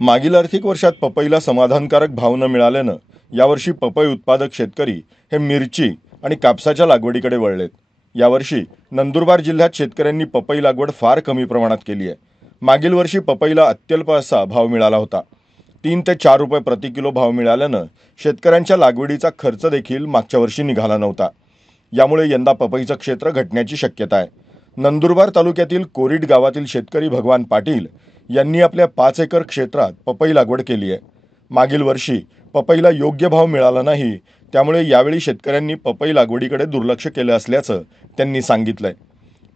मागील आर्थिक वर्षात पपईला समाधानकारक भाव न मिळाल्यानं यावर्षी पपई उत्पादक शेतकरी हे मिरची आणि कापसाच्या लागवडीकडे वळलेत. यावर्षी नंदुरबार जिल्ह्यात शेतकऱ्यांनी पपई लागवड फार कमी प्रमाणात केली आहे. मागील वर्षी पपईला अत्यल्प असा भाव मिळाला होता. 3 ते 4 रुपये प्रति किलो भाव मिळाल्यानं शेतकऱ्यांच्या लागवडीचा खर्च देखील मागच्या वर्षी निघाला नव्हता. यामुळे यंदा पपईचं क्षेत्र घटण्याची शक्यता आहे. नंदुरबार तालुक्यातील कोरिट गावातील शेतकरी भगवान पाटील यांनी आपल्या 5 एकर क्षेत्रात पपई लागवड केली आहे. मागील वर्षी पपईला योग्य भाव मिळाला नाही, त्यामुळे यावेळी शेतकऱ्यांनी पपई लागवडीकडे दुर्लक्ष केलं असल्याचं त्यांनी सांगितलंय.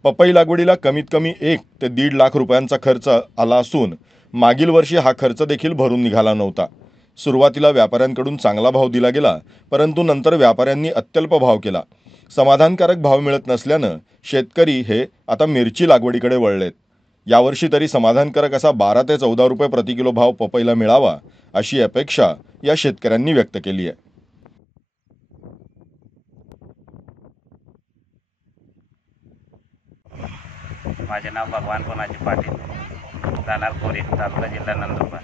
पपई लागवडीला कमीत कमी 1 ते 1.5 लाख रुपयांचा खर्च आला असून मागील वर्षी हा खर्च देखील भरून निघाला नव्हता. सुरुवातीला व्यापाऱ्यांकडून चांगला भाव दिला गेला, परंतु नंतर व्यापाऱ्यांनी अत्यल्प भाव केला. समाधानकारक भाव मिळत नसल्यानं शेतकरी हे आता मिरची लागवडीकडे वळलेत. यावर्षी तरी समाधानकारक असा 12 ते 14 रुपये प्रति किलो भाव पपईला मिळावा, अशी अपेक्षा या शेतकऱ्यांनी व्यक्त केली आहे. माझे नाव भगवान कोणाजी पाटील, राहणार कोरिट, तालुका जिल्हा नंदुरबार.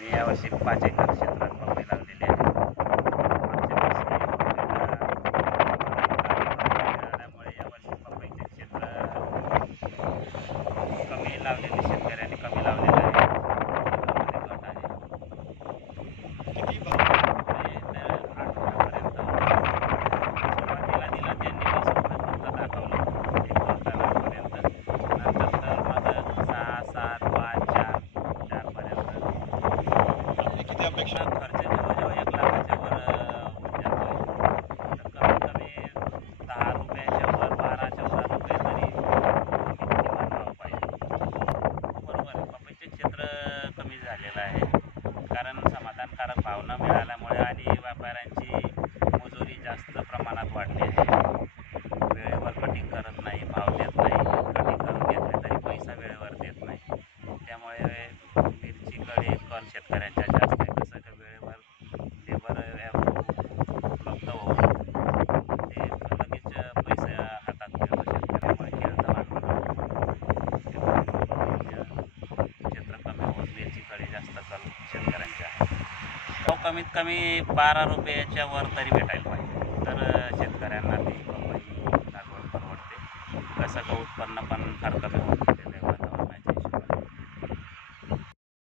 मी यावर्षी 5 एकर क्षेत्रात पपई लावलेली आहे. मिळाल्यामुळे यावर्षी पपईचे क्षेत्र कमी लावलेले, शेतकऱ्यांनी कमी लावलेलं आहे. अपेक्षा खर्च जवळजवळ 1 लाखाच्या वर होत जातोय. तर कमीत कमी 10 रुपयाच्या वर, 12 14 रुपये तरी किमान भाव पाहिजे. बरोबर आहे, पपईचे क्षेत्र कमी झालेलं आहे, कारण समाधानकारक भाव न मिळाल्यामुळे आणि व्यापाऱ्यांची मजुरी जास्त प्रमाणात वाढली आहे. वेळेवर कटिंग करत नाही, भाव देत नाही, कटिंग करून घेतले तरी पैसा वेळेवर देत नाही. त्यामुळे मिरचीकडे कल शेतकऱ्यांच्या जास्त आहे. कसं की वेळेवर लेबर उपलब्ध होऊन ते लगेच पैसे हातात घेतो शेतकऱ्यामुळे खेळतं क्षेत्र कमी होऊन मिरचीकडे जास्त कल शेतकऱ्यांच्या आहे. तो कमीत कमी 12 रुपयाच्या वर तरी भेटायला पाहिजे, तर शेतकऱ्यांना ती पपई लागवड परवडते. कसं का उत्पन्न पण फार कमी होतं.